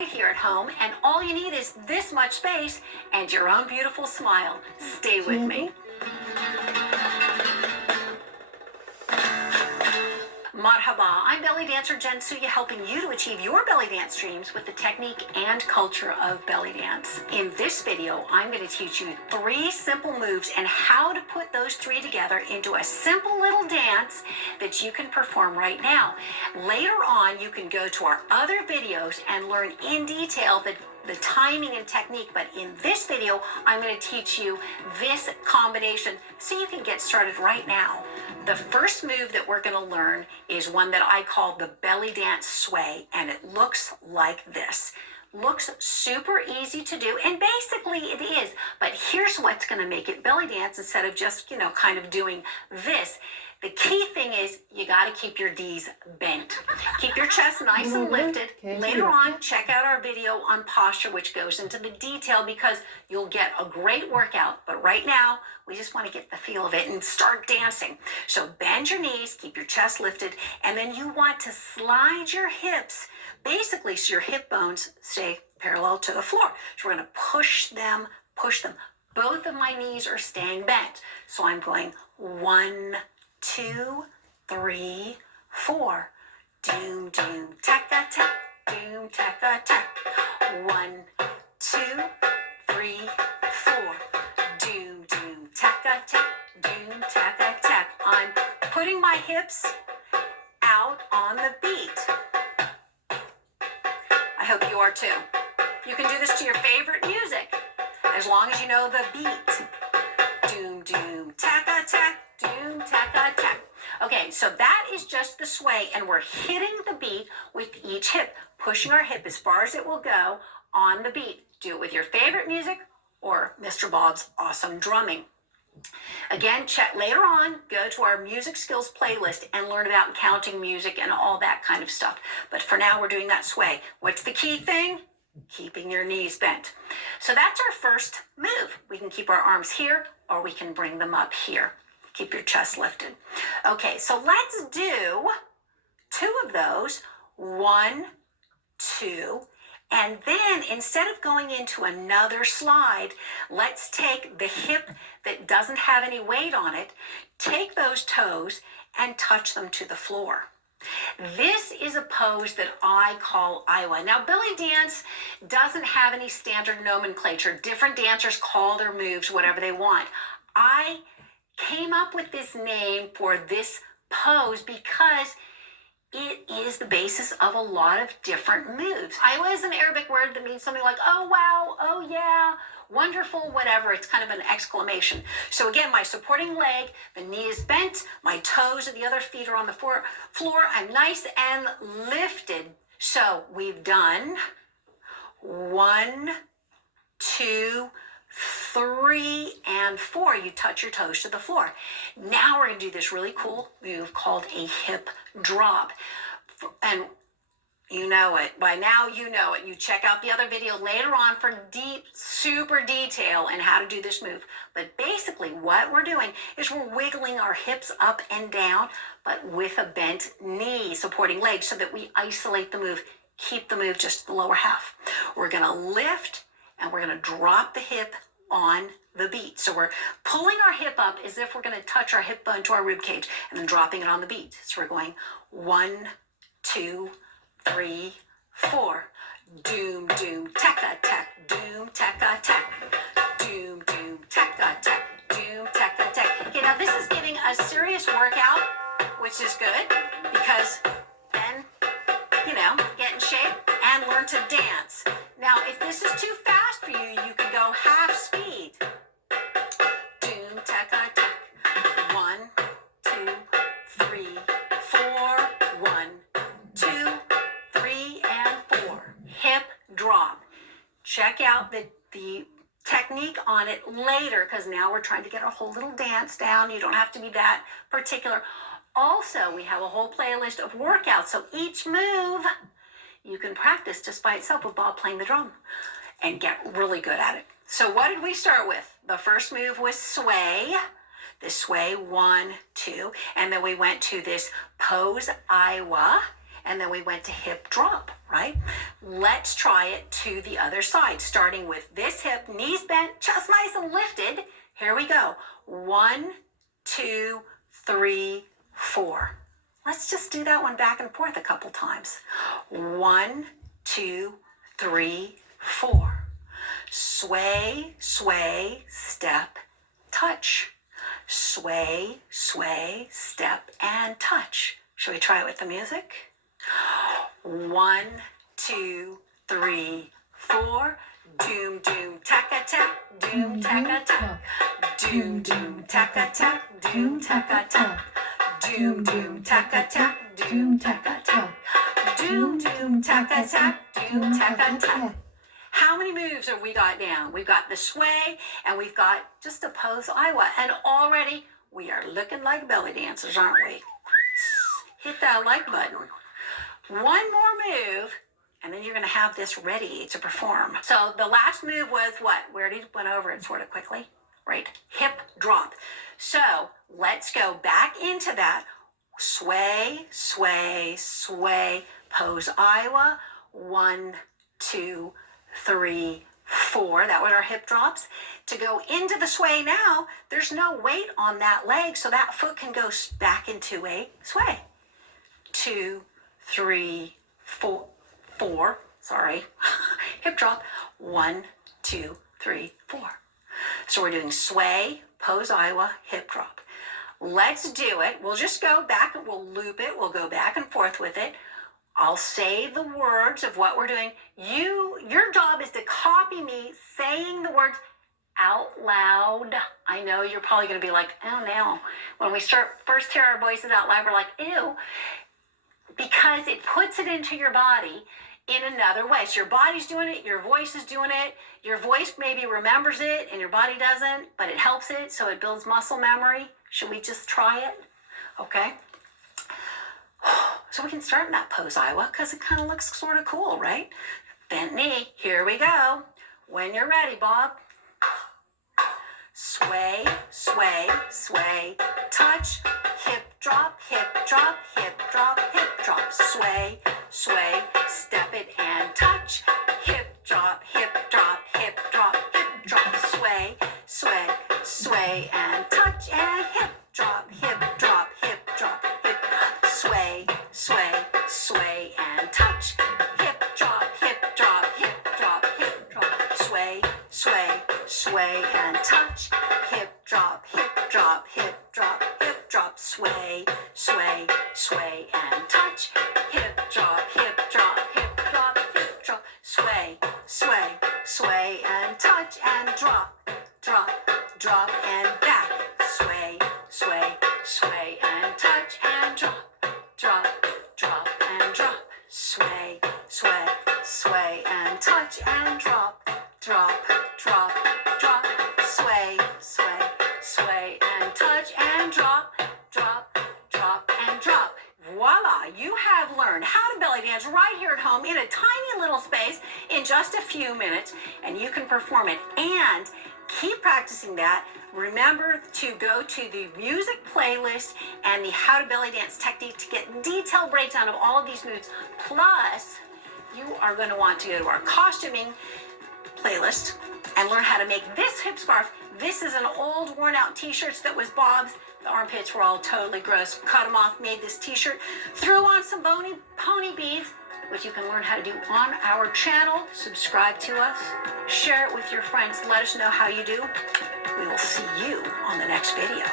Here at home, and all you need is this much space and your own beautiful smile. Stay with me. Marhaba, I'm belly dancer Jen Suya, helping you to achieve your belly dance dreams with the technique and culture of belly dance. In this video, I'm going to teach you 3 simple moves and how to put those 3 together into a simple little dance that you can perform right now. Later on, you can go to our other videos and learn in detail the timing and technique, but in this video, I'm going to teach you this combination so you can get started right now. The first move that we're going to learn is one that I call the belly dance sway, and it looks like this. Looks super easy to do, and basically it is, but here's what's going to make it belly dance instead of just, kind of doing this. The key thing is you got to keep your D's bent. Keep your chest nice and lifted. Later on, check out our video on posture, which goes into the detail because you'll get a great workout. But right now, we just want to get the feel of it and start dancing. So bend your knees, keep your chest lifted, and then you want to slide your hips, basically so your hip bones stay parallel to the floor. So we're going to push them. Both of my knees are staying bent. So I'm going 1, 2, 3, 4. Doom, doom, taka, tak. Doom, taka, tak. 1, 2, 3, 4. Doom, doom, taka, tak. Doom, taka, tak. I'm putting my hips out on the beat. I hope you are too. You can do this to your favorite music, as long as you know the beat. Doom, doom, taka, tak. Doom, taka, tak. Okay, so that is just the sway, and we're hitting the beat with each hip, pushing our hip as far as it will go on the beat. Do it with your favorite music or Mr. Bob's awesome drumming. Again, check later on, go to our music skills playlist and learn about counting music and all that kind of stuff. But for now, we're doing that sway. What's the key thing? Keeping your knees bent. So that's our first move. We can keep our arms here or we can bring them up here. Keep your chest lifted. Okay, so let's do 2 of those. 1, 2. And then instead of going into another slide, let's take the hip that doesn't have any weight on it, take those toes and touch them to the floor. This is a pose that I call Iowa. Now, belly dance doesn't have any standard nomenclature. Different dancers call their moves whatever they want. I came up with this name for this pose because it is the basis of a lot of different moves. Iowa is an Arabic word that means something like, oh, wow, oh, yeah, wonderful, whatever. It's kind of an exclamation. So again, my supporting leg, the knee is bent, my toes of the other feet are on the floor. I'm nice and lifted. So we've done 1, 2, 3, and 4. You touch your toes to the floor. Now we're going to do this really cool move called a hip drop. And you know it. By now you know it. You check out the other video later on for deep, super detail and how to do this move. But basically what we're doing is we're wiggling our hips up and down, but with a bent knee supporting leg so that we isolate the move. Keep the move just the lower half. We're going to lift and we're going to drop the hip on the beat. So we're pulling our hip up as if we're going to touch our hip bone to our rib cage and then dropping it on the beat. So we're going 1, 2, 3, 4. Doom, doom, taka, tak. Doom, taka, tak. Doom, doom, taka, tak. Doom, taka, tak. Okay, now this is giving a serious workout, which is good because then, get in shape and learn to dance. Now, if this is too fast for you, you could go half speed. Doom, taka, tak. 1, 2, 3, 4. 1, 2, 3, and 4. Hip drop. Check out the technique on it later because now we're trying to get our whole little dance down. You don't have to be that particular. Also, we have a whole playlist of workouts. So each move you can practice just by itself with Bob playing the drum and get really good at it. So what did we start with? The first move was sway. The sway, 1, 2. And then we went to this pose Iowa. and then we went to hip drop, right? Let's try it to the other side, starting with this hip, knees bent, chest nice and lifted. Here we go. 1, 2, 3, 4. Let's just do that one back and forth a couple times. 1, 2, 3, 4. Sway, sway, step, touch. Sway, sway, step, and touch. Shall we try it with the music? 1, 2, 3, 4. Doom, doom, taka tak, doom, taka tak. Doom, doom, taka tak, doom, taka tak. Doom, doom, taka tak, doom, taka tak. Doom, doom, taka tak, doom, taka tak. How many moves have we got down? We've got the sway, and we've got just a pose Iowa. And already we are looking like belly dancers, aren't we? Hit that like button. One more move, and then you're going to have this ready to perform. So the last move was what? We already went over it sort of quickly, right? Hip drop. So let's go back into that. Sway, sway, sway, pose Iowa. 1, 2, 3, 4. That was our hip drops. To go into the sway now, there's no weight on that leg, so that foot can go back into a sway. 2, 3, 4, 4. Sorry. Hip drop. 1, 2, 3, 4. So we're doing sway, pose Iowa, hip drop. Let's do it. We'll just go back and we'll loop it. We'll go back and forth with it. I'll say the words of what we're doing. Your job is to copy me saying the words out loud. I know you're probably going to be like, oh no. When we first hear our voices out loud, we're like, ew. Because it puts it into your body in another way. So your body's doing it, your voice is doing it. Your voice maybe remembers it and your body doesn't, but it helps it, so it builds muscle memory. Should we just try it? Okay. So we can start in that pose, Iowa, because it kind of looks sort of cool, right? Bent knee. Here we go. When you're ready, Bob. Sway, sway, sway, touch, hip drop, hip drop, hip drop, hip drop. Sway, sway, step it and touch. Hip drop, hip drop, hip drop, hip drop. Sway, sway, sway and touch and hip drop, hip drop, hip drop, hip drop. Sway, sway, sway and touch. Hip drop, hip drop, hip drop, hip drop. Sway, sway, sway and touch. Hip drop, hip drop, hip drop, hip drop. Sway, sway, sway and touch. Hip drop, hip drop, hip drop, hip drop. Sway, sway, sway and touch and drop, drop, drop and back. Sway, sway, sway and touch and drop, drop, drop and drop. Sway, sway, sway and touch and drop, drop, drop, drop. Sway, sway, sway and touch and drop, drop, drop and drop. Voila, you have learned how to belly dance right here at home in a tiny little space in just a few minutes, and you can perform it. And keep practicing that. Remember to go to the music playlist and the How to Belly Dance Technique to get detailed breakdown of all of these moves. Plus, you are going to want to go to our costuming playlist and learn how to make this hip scarf. This is an old worn out t-shirt that was Bob's. The armpits were all totally gross. Cut them off, made this t-shirt, threw on some pony beads, which you can learn how to do on our channel. Subscribe to us, share it with your friends, let us know how you do. We will see you on the next video.